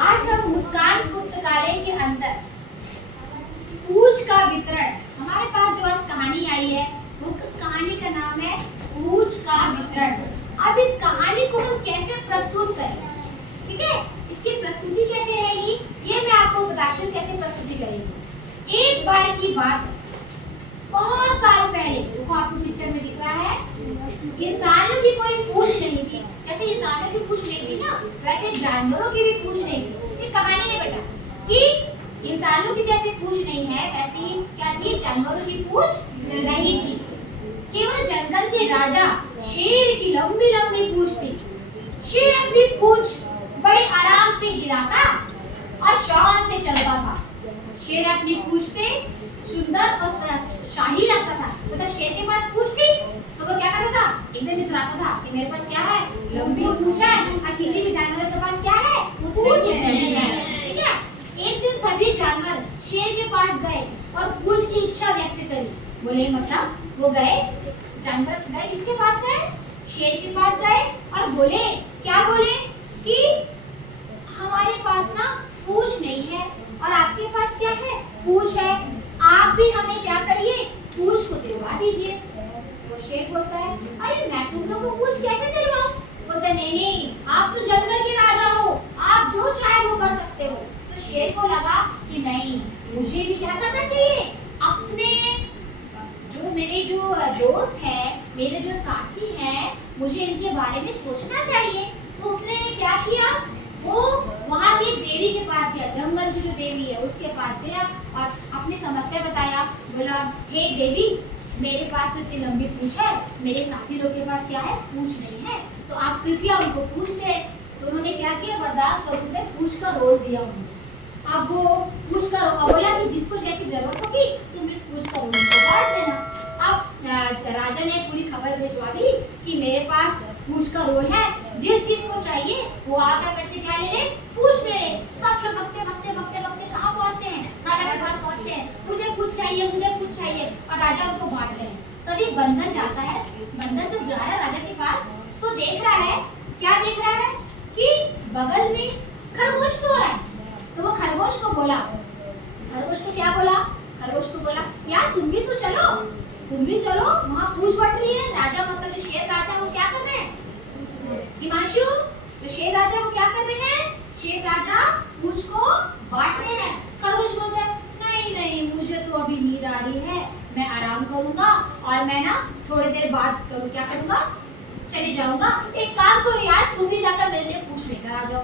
आज हम मुस्कान पुस्तकालय के अंदर पूछ का वितरण, हमारे पास जो आज कहानी आई है वो किस कहानी का नाम है? पूछ का वितरण। अब इस कहानी को हम कैसे प्रस्तुत करें, ठीक है, इसकी प्रस्तुति कैसे रहेगी ये मैं आपको बताती हूँ कैसे प्रस्तुति करेंगे। एक बार की बात, बहुत साल पहले, देखो आपको पिक्चर में दिख रहा है, इंसानों की कोई पूछ नहीं थी। जैसे इंसानों की पूछ नहीं थी ना, वैसे जानवरों की भी पूछ नहीं थी। ये कहानी है बेटा कि इंसानों की जैसे पूछ नहीं है, वैसे ही क्या थी, जानवरों की पूछ नहीं थी। केवल जंगल के राजा शेर की लंबी लंबी पूछ थी। शेर अपनी पूछ बड़े आराम से हिलाता और शान से चलता था। शेर अपनी पूछ से सुंदर और शाही लगता था। मतलब शेर के पास पूछ थी तो वो क्या करता था, एकदम इतराता था कि मेरे पास क्या है, लंबी पूछ है। और किसी भी जानवर के पास क्या है, पूछ नहीं है, ठीक है। एक दिन सभी जानवर शेर के पास गए और पूछ की इच्छा व्यक्त करी। बोले मतलब वो गए, जानवर गए, किसके पास गए, शेर के पास गए और बोले, क्या बोले कि हमारे पास ना पूछ नहीं है और आपके पास क्या है, पूछ है। आप भी हमें क्या करिए, पूछ को दिलवा दीजिए। तो शेर बोलता है, अरे मैं तुम लोगों को पूछ कैसे दिलवाऊं? बोलता है, नहीं नहीं, आप तो जंगल के राजा हो, आप जो चाहे वो कर सकते हो। तो शेर को लगा कि नहीं, मुझे भी क्या करना चाहिए, अपने जो मेरे जो दोस्त हैं, मेरे जो साथी हैं, मुझे इनके बारे में सोचना चाहिए। तो उसने क्या किया, वो वहां की देवी के पास गया, जंगल की जो देवी है उसके पास गया और अपनी समस्या बताया। बोला, हे देवी, मेरे पास तो इतनी लंबी पूछ है, मेरे साथी लोग के पास क्या है, पूछ नहीं है, तो आप कृपया उनको पूछ दे। तो उन्होंने क्या किया, वरदान स्वरूप में पूछ का रोल दिया उन्हें। अब वो पूछ का बोला कि जिसको जैसी जरूरत होगी तुम इस पूछ का रोल उनको बांट देना। अब राजा ने पूरी खबर भिजवा दी कि मेरे पास पूछ का रोल है, जिस चीज को चाहिए वो आकर मेरे से क्या ले ले, पूछ ले। सब भगते भगते भगते भगते कहाँ पहुँचते हैं, राजा के पास पहुँचते हैं, मुझे पूछ चाहिए, मुझे पूछ चाहिए, और राजा उनको बांट रहे हैं। तभी बंदर जाता है, बंदर जब जा रहा है राजा के पास तो देख रहा है, क्या देख रहा है कि बगल में खरगोश सो रहा है। तो वो खरगोश को बोला, खरगोश को क्या बोला, खरगोश को बोला, यार तुम भी तो चलो, तुम भी चलो, वहाँ पूछ बट रही है। राजा मतलब जो शेर राजा वो क्या कर रहे हैं, हिमांशु, जो शेर राजा वो क्या कर रहे हैं, शेर राजा पूछ को बांट रहे हैं। खरगोश बोलता है, नहीं नहीं, मुझे तो अभी नींद आ रही है, मैं आराम करूंगा और मैं ना थोड़ी देर बाद करूँ, क्या करूंगा, चले जाऊंगा। एक काम करो यार, तुम भी जाकर मेरे लिए पूछ लेकर आ जाओ।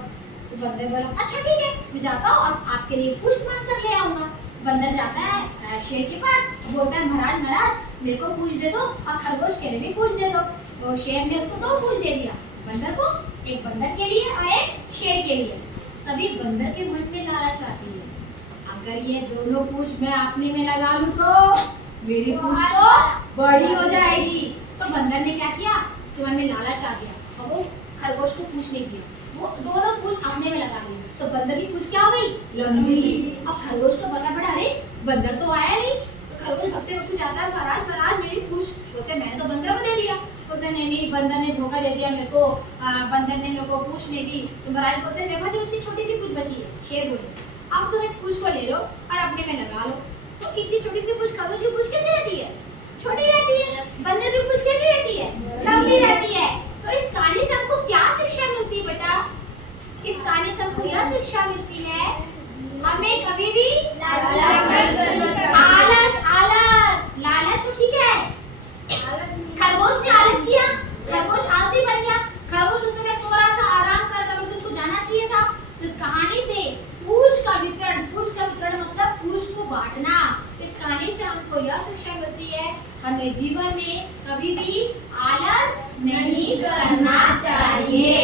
तो बंदर बोला, अच्छा ठीक है, मैं जाता हूँ और आपके लिए पूछ मांग कर ले आऊंगा। बंदर जाता है शेर के पास, बोलता है, महाराज महाराज मेरे को पूछ दे दो और खरगोश के लिए भी पूछ दे दो। तो शेर ने उसको दो पूछ दे दिया, बंदर को, एक बंदर के लिए और एक शेर के लिए। तभी बंदर के मन में लालच आती है, अगर ये दोनों पूछ मैं अपने में लगा लूं तो मेरी पूछ तो बड़ी हो जाएगी। तो बंदर ने क्या किया, उसके मन में लालच आ गया और वो खरगोश को पूछ नहीं दिया, वो दोनों पूछ अपने में लगा ली। तो बंदर की पूछ क्या हो गई, लंबी। अब खरगोश को पता पड़ा, अरे बंदर तो आया नहीं। तो खरगोश भगते भगते जाता है, महाराज महाराज मेरी पूछ। बोलते मैंने तो बंदर को दे दिया। बोलते नहीं नहीं, बंदर ने धोखा दे दिया मेरे को, बंदर ने मेरे को पूछ नहीं दी। तो महाराज बोलते मेरे पास इतनी छोटी सी पूछ बची है। शेर बोले, अब तुम इस पूछ को ले लो और अपने में लगा लो। तो इतनी छोटी सी पूछ, खरगोश की पूछ कितनी रहती है, छोटी रहती है। बंदर की पूछ कितनी रहती है, लंबी रहती है। तो इस कहानी से हमको क्या शिक्षा मिलती है बेटा, इस कहानी से हमको यह शिक्षा मिलती है, हमें कभी भी आलस आलस लालच तो ठीक है, खरगोश ने आलस किया, खरगोश आलसी बन गया। खरगोश उस समय सो रहा था, आराम कर रहा था, उसको जाना चाहिए था। तो इस कहानी से पूछ का वितरण मतलब पूछ को बांटना, इस कहानी से हमको यह शिक्षा मिलती है, हमें जीवन में कभी भी आलस नहीं करना चाहिए।